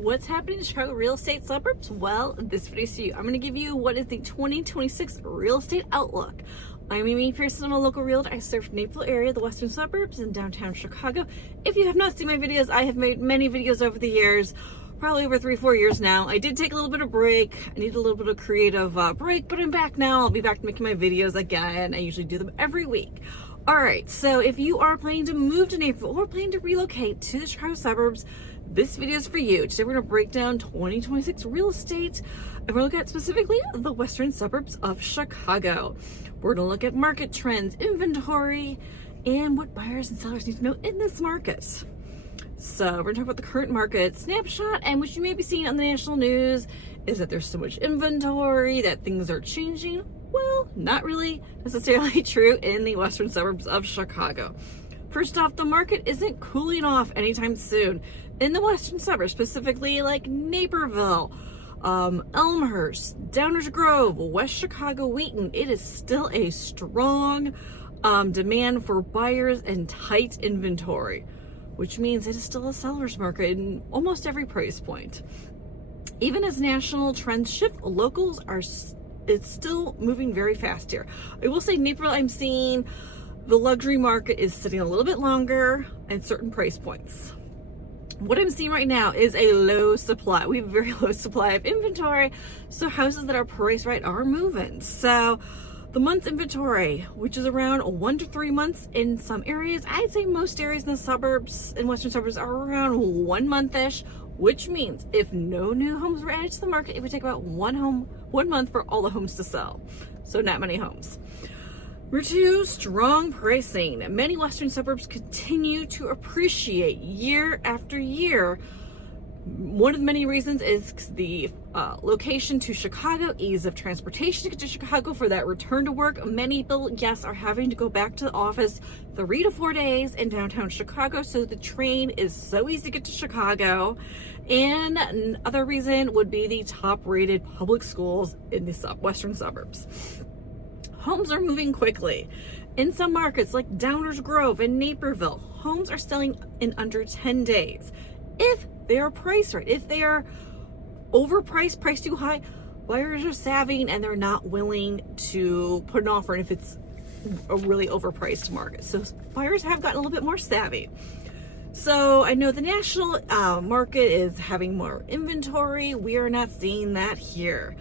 What's happening in Chicago real estate suburbs? Well, this video is for you. I'm going to give you what is the 2026 real estate outlook. I'm Amy Pearson. I'm a local realtor. I serve Naperville area, the western suburbs, and downtown Chicago. If you have not seen my videos, I have made many videos over the years, probably over 3-4 years now. I did take a little bit of break. I needed a little bit of creative break, but I'm back now. I'll be back making my videos again. I usually do them every week. All right, so if you are planning to move to Naperville or planning to relocate to the Chicago suburbs, this video is for you. Today we're going to break down 2026 real estate, and we're going to look at specifically the western suburbs of Chicago. We're going to look at market trends, inventory, and what buyers and sellers need to know in this market. So we're going to talk about the current market snapshot, and what you may be seeing on the national news is that there's so much inventory that things are changing. Well, not really necessarily true in the western suburbs of Chicago. First off, the market isn't cooling off anytime soon. In the western suburbs, specifically like Naperville, Elmhurst, Downers Grove, West Chicago, Wheaton, it is still a strong demand for buyers and tight inventory, which means it is still a seller's market in almost every price point. Even as national trends shift, locals are it's still moving very fast here. I will say Naperville, I'm seeing the luxury market is sitting a little bit longer at certain price points. What I'm seeing right now is a low supply. We have a very low supply of inventory, so houses that are priced right are moving. So the month's inventory, which is around 1 to 3 months in some areas, I'd say most areas in the suburbs, in western suburbs, are around 1 month-ish, which means if no new homes were added to the market, it would take about 1 month for all the homes to sell. So not many homes. Number 2, strong pricing. Many western suburbs continue to appreciate year after year. One of the many reasons is the location to Chicago, ease of transportation to get to Chicago for that return to work. Many people, yes, are having to go back to the office 3 to 4 days in downtown Chicago, so the train is so easy to get to Chicago. And another reason would be the top-rated public schools in the western suburbs. Homes are moving quickly. In some markets like Downers Grove and Naperville, homes are selling in under 10 days. If they are priced right, if they are overpriced, priced too high, buyers are savvy and they're not willing to put an offer in if it's a really overpriced market. So buyers have gotten a little bit more savvy. So I know the national market is having more inventory. We are not seeing that here.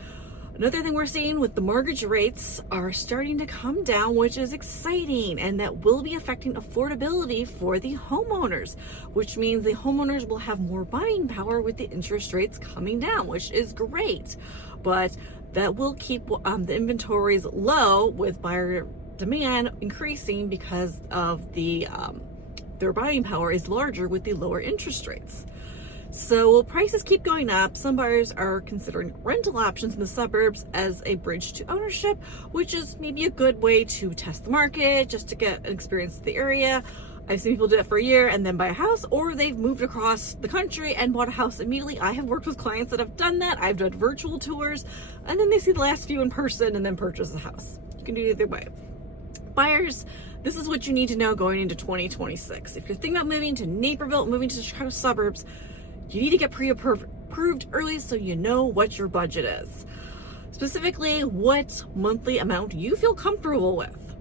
Another thing we're seeing with the mortgage rates are starting to come down, which is exciting, and that will be affecting affordability for the homeowners, which means the homeowners will have more buying power with the interest rates coming down, which is great. But that will keep the inventories low with buyer demand increasing because of their buying power is larger with the lower interest rates. So will prices keep going up? Some buyers are considering rental options in the suburbs as a bridge to ownership, which is maybe a good way to test the market, just to get an experience in the area. I've seen people do that for a year and then buy a house, or they've moved across the country and bought a house immediately. I have worked with clients that have done that. I've done virtual tours, and then they see the last few in person and then purchase the house. You can do it either way. Buyers, this is what you need to know going into 2026. If you're thinking about moving to Naperville, moving to the Chicago suburbs, you need to get pre-approved early so you know what your budget is. Specifically, what monthly amount you feel comfortable with.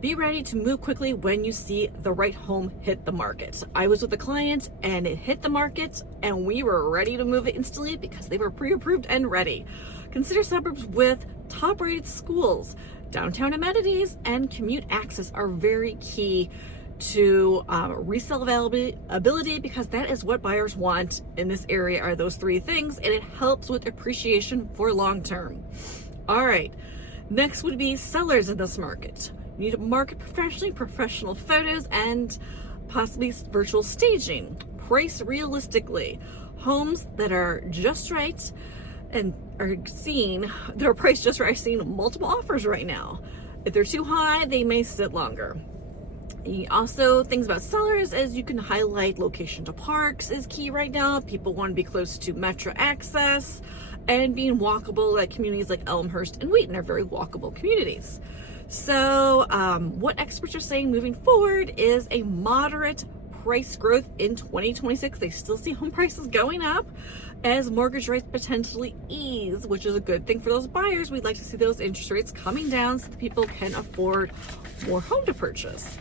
Be ready to move quickly when you see the right home hit the market. I was with a client and it hit the market and we were ready to move it instantly because they were pre-approved and ready. Consider suburbs with top-rated schools. Downtown amenities and commute access are very key to resale availability, because that is what buyers want in this area, are those 3 things, and it helps with appreciation for long term. All right, next would be sellers in this market. You need to market professionally, professional photos, and possibly virtual staging. Price realistically. Homes that are just right and are priced just right are seeing multiple offers right now. If they're too high, they may sit longer. Also, things about sellers is you can highlight location to parks is key right now. People want to be close to metro access and being walkable. Like communities like Elmhurst and Wheaton are very walkable communities. So what experts are saying moving forward is a moderate price growth in 2026. They still see home prices going up as mortgage rates potentially ease, which is a good thing for those buyers. We'd like to see those interest rates coming down so that people can afford more home to purchase.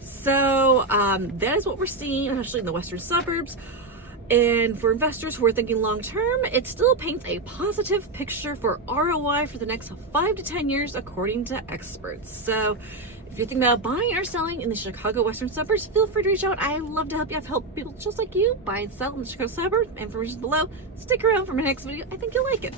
So that is what we're seeing, especially in the western suburbs. And for investors who are thinking long term, it still paints a positive picture for ROI for the next 5 to 10 years, according to experts. So if you're thinking about buying or selling in the Chicago western suburbs, feel free to reach out. I love to help you. I've helped people just like you buy and sell in the Chicago suburbs. Information below. Stick around for my next video. I think you'll like it.